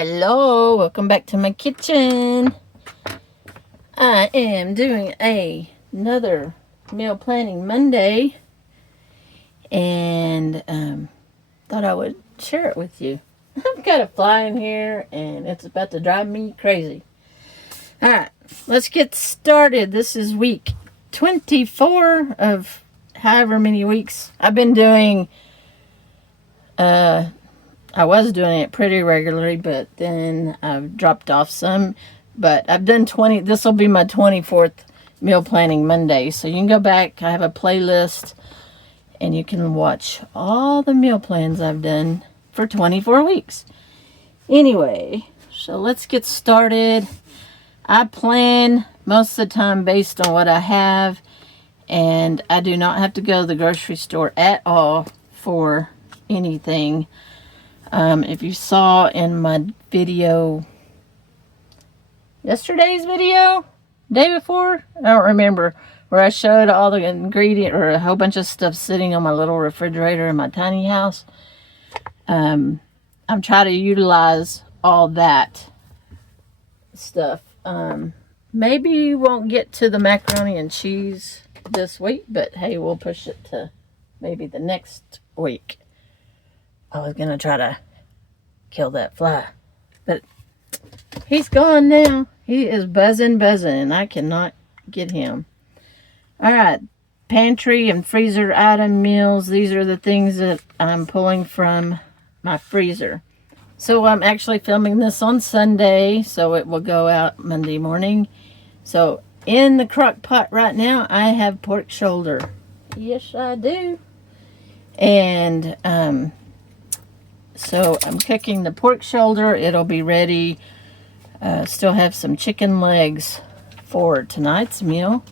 Hello, welcome back to my kitchen. I am doing another meal planning Monday, and thought I would share it with you. I've got a fly in here, and it's about to drive me crazy. All right, let's get started. This is week 24 of however many weeks I've been doing. I was doing it pretty regularly, but then I've dropped off some. But I've done 20. This will be my 24th meal planning Monday. So you can go back. I have a playlist, and you can watch all the meal plans I've done for 24 weeks. Anyway, so let's get started. I plan most of the time based on what I have, and I do not have to go to the grocery store at all for anything. If you saw in my video, yesterday's video, day before, I don't remember, where I showed all the ingredient or a whole bunch of stuff sitting on my little refrigerator in my tiny house. I'm trying to utilize all that stuff. Maybe we won't get to the macaroni and cheese this week, but hey, we'll push it to maybe the next week. I was going to try to kill that fly, but he's gone now. He is buzzing, and I cannot get him. All right, pantry and freezer item meals. These are the things that I'm pulling from my freezer. So I'm actually filming this on Sunday, so it will go out Monday morning. So in the crock pot right now, I have pork shoulder. Yes, I do. And so I'm cooking the pork shoulder. It'll be ready. Still have some chicken legs for tonight's meal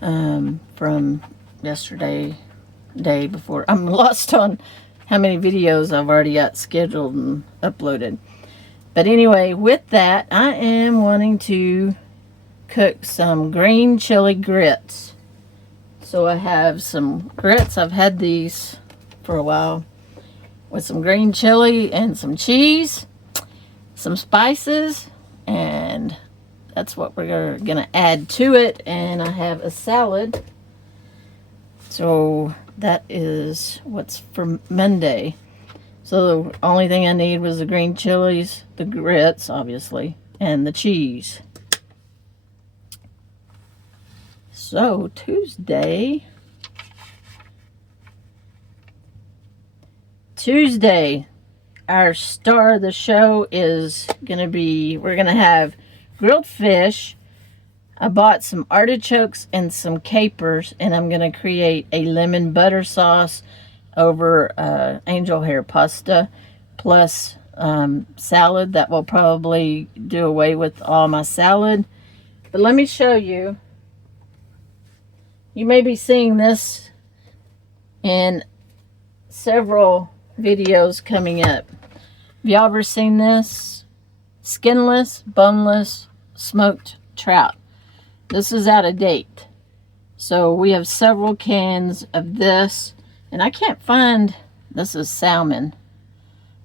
from yesterday, day before. I'm lost on how many videos I've already got scheduled and uploaded. But anyway, with that, I am wanting to cook some green chili grits. So I have some grits. I've had these for a while, with some green chili and some cheese, some spices, and that's what we're gonna add to it. And I have a salad. So that is what's for Monday. So the only thing I need was the green chilies, the grits, obviously, and the cheese. So Tuesday, our star of the show is going to be, we're going to have grilled fish. I bought some artichokes and some capers, and I'm going to create a lemon butter sauce over angel hair pasta, plus salad. That will probably do away with all my salad. But let me show you. You may be seeing this in several videos coming up. Have y'all ever seen this? Skinless, boneless, smoked trout. This is out of date. So we have several cans of this, and I can't find, this is salmon.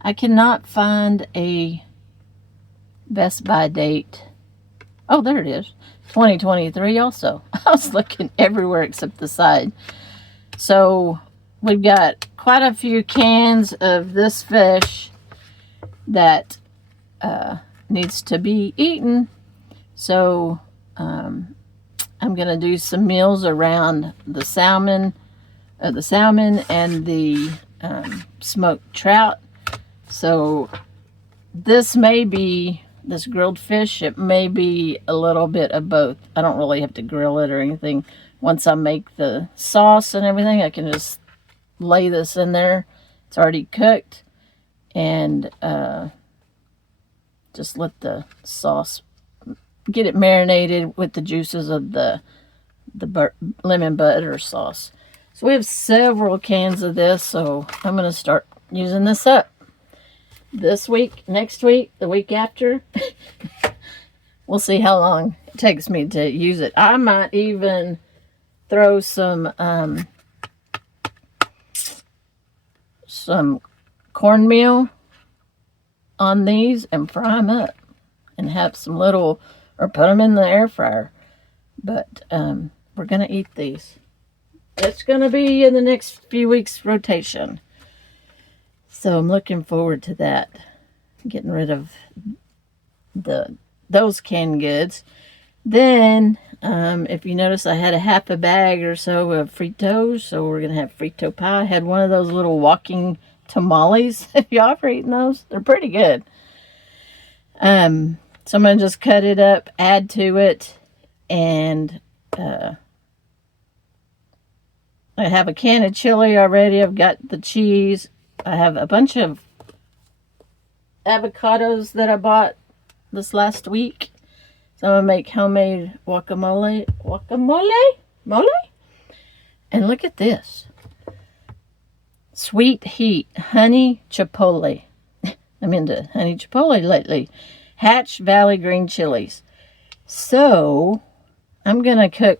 I cannot find a Best By date. Oh, there it is. 2023 also. I was looking everywhere except the side. So we've got quite a few cans of this fish that needs to be eaten. So I'm going to do some meals around the salmon and the smoked trout. So this grilled fish, it may be a little bit of both. I don't really have to grill it or anything. Once I make the sauce and everything, I can just lay this in there. It's already cooked, and just let the sauce get it marinated with the juices of the lemon butter sauce. So we have several cans of this, so I'm going to start using this up this week, next week, the week after. We'll see how long it takes me to use it. I might even throw some cornmeal on these and fry them up and have some little, or put them in the air fryer. But we're going to eat these. It's going to be in the next few weeks rotation. So I'm looking forward to that. Getting rid of those canned goods. Then, if you notice, I had a half a bag or so of Fritos. So we're going to have Frito pie. I had one of those little walking tamales. Have y'all ever eaten those? They're pretty good. So I'm going to just cut it up, add to it, and I have a can of chili already. I've got the cheese. I have a bunch of avocados that I bought this last week. So I'm going to make homemade guacamole. Mole? And look at this. Sweet heat honey chipotle. I'm into honey chipotle lately. Hatch Valley green chilies. So I'm going to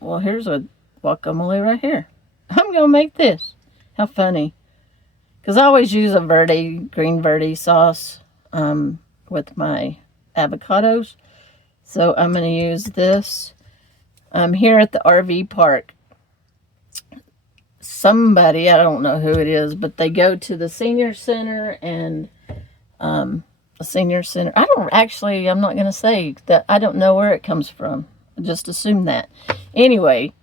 well, here's a guacamole right here. I'm going to make this. How funny. Because I always use a green verde sauce with my avocados. So I'm going to use this. I'm here at the RV park. Somebody, I don't know who it is, but they go to the senior center and the senior center. I'm not going to say that. I don't know where it comes from. I just assume that. Anyway,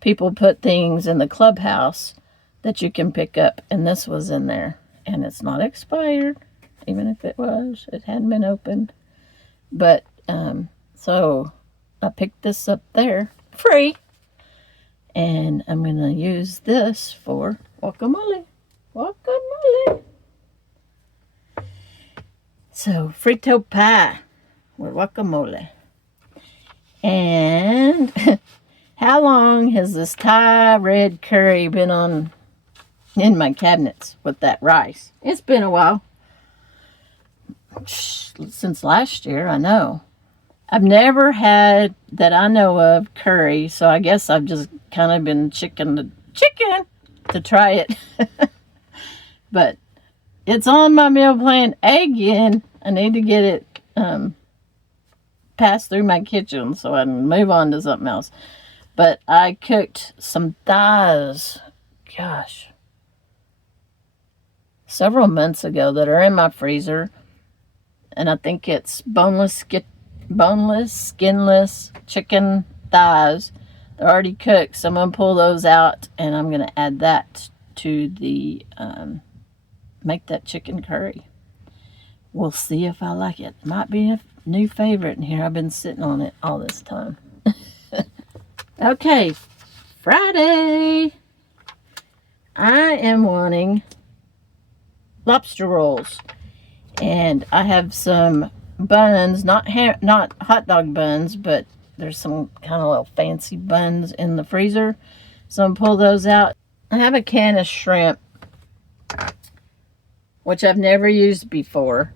people put things in the clubhouse that you can pick up, and this was in there, and it's not expired. Even if it was, it hadn't been opened. But so I picked this up there free, and I'm going to use this for guacamole. So Frito pie with guacamole. And how long has this Thai red curry been in my cabinets with that rice? It's been a while. Since last year, I know. I've never had, that I know of, curry, so I guess I've just kind of been chicken to try it. But it's on my meal plan again. I need to get it passed through my kitchen so I can move on to something else. But I cooked some thighs, gosh, several months ago that are in my freezer. And I think it's boneless, skinless chicken thighs. They're already cooked, so I'm going to pull those out, and I'm going to add that to the, make that chicken curry. We'll see if I like it. Might be a new favorite in here. I've been sitting on it all this time. Okay, Friday. I am wanting lobster rolls. And I have some buns, not hot dog buns, but there's some kind of little fancy buns in the freezer. So I'm going to pull those out. I have a can of shrimp, which I've never used before.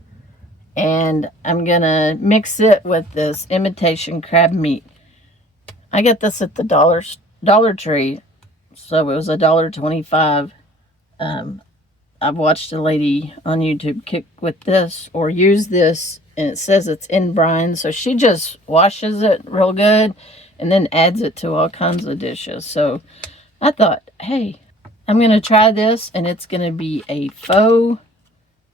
And I'm going to mix it with this imitation crab meat. I get this at the Dollar Tree, so it was $1.25. I've watched a lady on YouTube cook with this or use this, and it says it's in brine. So she just washes it real good and then adds it to all kinds of dishes. So I thought, hey, I'm going to try this, and it's going to be a faux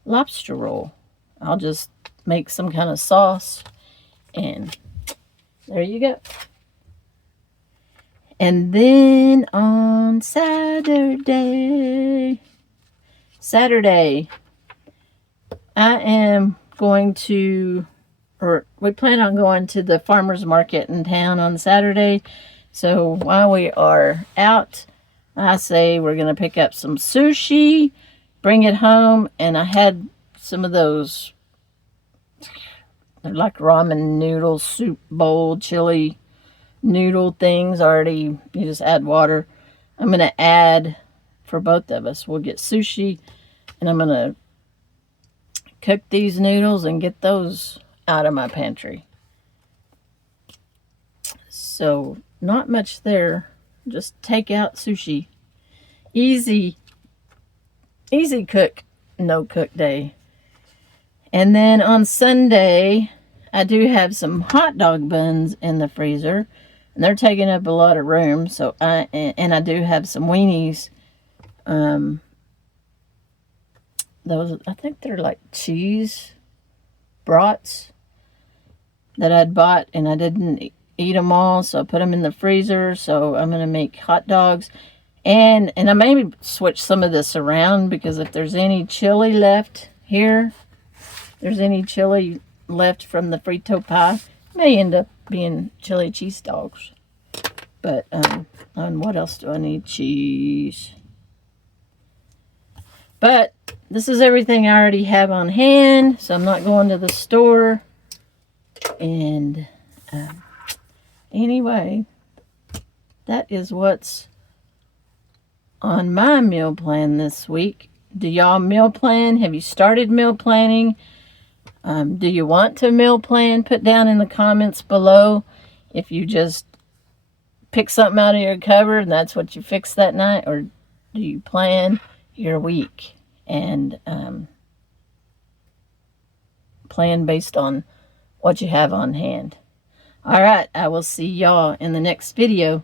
lobster roll. I'll just make some kind of sauce, and there you go. And then on Saturday, I am going to, or we plan on going to the farmer's market in town on Saturday. So while we are out, I say we're going to pick up some sushi, bring it home, and I had some of those, they're like ramen noodle, soup bowl, chili noodle things already. You just add water. I'm going to add, for both of us, we'll get sushi, and I'm going to cook these noodles and get those out of my pantry. So not much there. Just take out sushi. Easy cook, no cook day. And then on Sunday, I do have some hot dog buns in the freezer. And they're taking up a lot of room. So I do have some weenies. Those, I think they're like cheese brats that I'd bought, and I didn't eat them all, so I put them in the freezer. So I'm going to make hot dogs. And I may switch some of this around, because if there's any chili left here, there's any chili left from the Frito pie, it may end up being chili cheese dogs. But, and what else do I need? Cheese. But this is everything I already have on hand, so I'm not going to the store. And anyway, that is what's on my meal plan this week. Do y'all meal plan? Have you started meal planning? Do you want to meal plan? Put down in the comments below if you just pick something out of your cupboard and that's what you fix that night, or do you plan your week and plan based on what you have on hand. All right, I will see y'all in the next video.